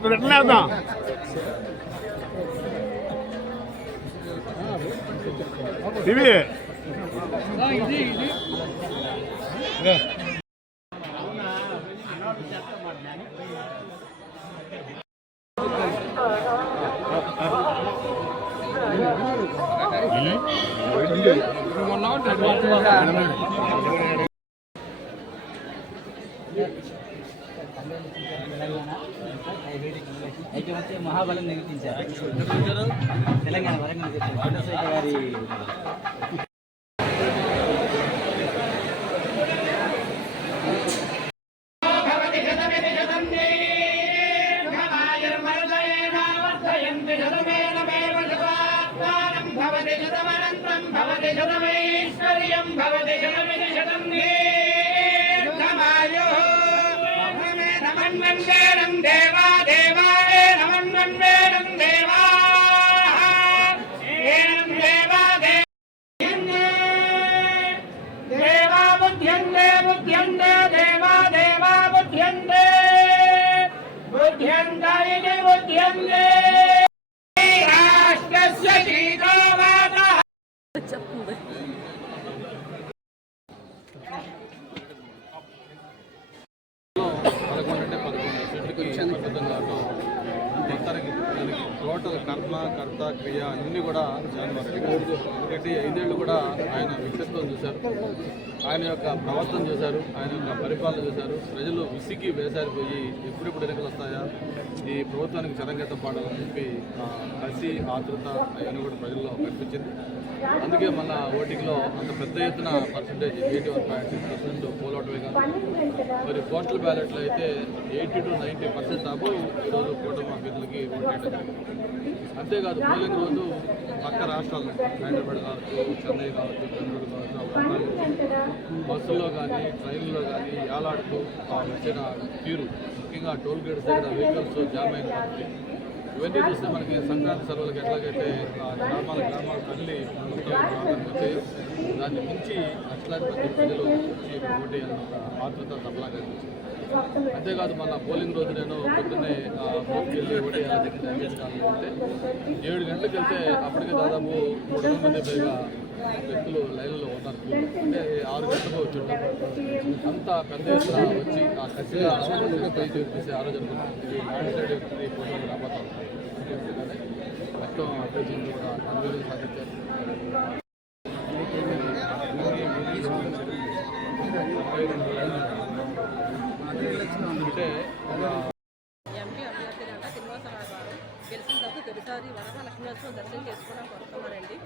పెట్టలేదా ఇవి ఐక్యమత్య మహాబలం నిర్మించారు తెలంగాణ వరంగల్ చంద్రశేఖర్ గారి దేవా దేవాయ నమన్వన్వేదం దేవా ఏనం దేవా దేవా బుద్ధ్యంతే బుద్ధ్యంతే దేవా దేవా బుద్ధ్యంతే బుద్ధ్యంతాయ బుద్ధ్యంతే రాష్ట్రస్య శీతోవాత మొత్తానికి టోటల్ కర్మ కర్త క్రియ అన్నీ కూడా జగన్మోహన్ ఎందుకంటే 5 ఏళ్ళు కూడా ఆయన వ్యక్తిత్వం చూశారు, ఆయన యొక్క ప్రవర్తన చూశారు, ఆయన యొక్క పరిపాలన చూశారు. ప్రజలు విసిగి వేసారిపోయి ఎప్పుడెప్పుడు ఎన్నికలు వస్తాయా, ఈ ప్రభుత్వానికి చరంగతం పాడాలని చెప్పి కసి ఆతృత అవన్నీ కూడా ప్రజల్లో కనిపించింది. అందుకే మన ఓటింగ్లో అంత పెద్ద ఎత్తున పర్సంటేజ్ 81.6% పోలవటమే కాదు, మరి పోస్టల్ బ్యాలెట్లు అయితే 80 to 90% దాకా ఈరోజు కూటమి అభ్యర్థులకి ఓటేయడం. అంతేకాదు పోలింగ్ రోజు పక్క రాష్ట్రాలు హైదరాబాద్ కావచ్చు, చెన్నై కావచ్చు, బెంగళూరు కావచ్చు, బస్సుల్లో కానీ ట్రైన్లో కానీ ఏలాడుతూ వచ్చిన తీరు, ముఖ్యంగా టోల్ గేట్స్ దగ్గర వెహికల్స్ జామ్ అయిన పరిస్థితి, ఇవన్నీ చూస్తే మనకి సంక్రాంతి సెలవులకు ఎట్లాగైతే గ్రామాల తల్లి ప్రాంతానికి వచ్చాయి, దాన్ని మించి లక్షలాది మంది ప్రజలు వచ్చి ఓటేయాలన్న ఆతృత తప్పలా కనిపించింది. అంతేకాదు మన పోలింగ్ రోజు నేను పొద్దున్నే బూత్కి వెళ్ళి ఓటేయాలని అంటే 7 గంటలకు వెళ్తే అప్పటికే దాదాపు 300 మంది పైగా వ్యక్తులు లైన్లో ఉన్నారు. అంటే 6 గంటలకు వచ్చి ఉంటారు. అంత పెద్ద ఎత్తున వచ్చి ఆ కసిగా పై చూపించి ఆ రోజు ఇది ల్యాండ్ స్లైడ్ పోటీ రాబోతాం. మొత్తం అభివృద్ధి కూడా అభివృద్ధి సాధించారు. ఎంపీ అభ్యర్థిగా శ్రీనివాసరావు గారు గెలిచిన తర్వాత తొలిసారి వరహ లక్ష్మీ దర్శనం చేసుకోవడానికి వస్తున్నారండి.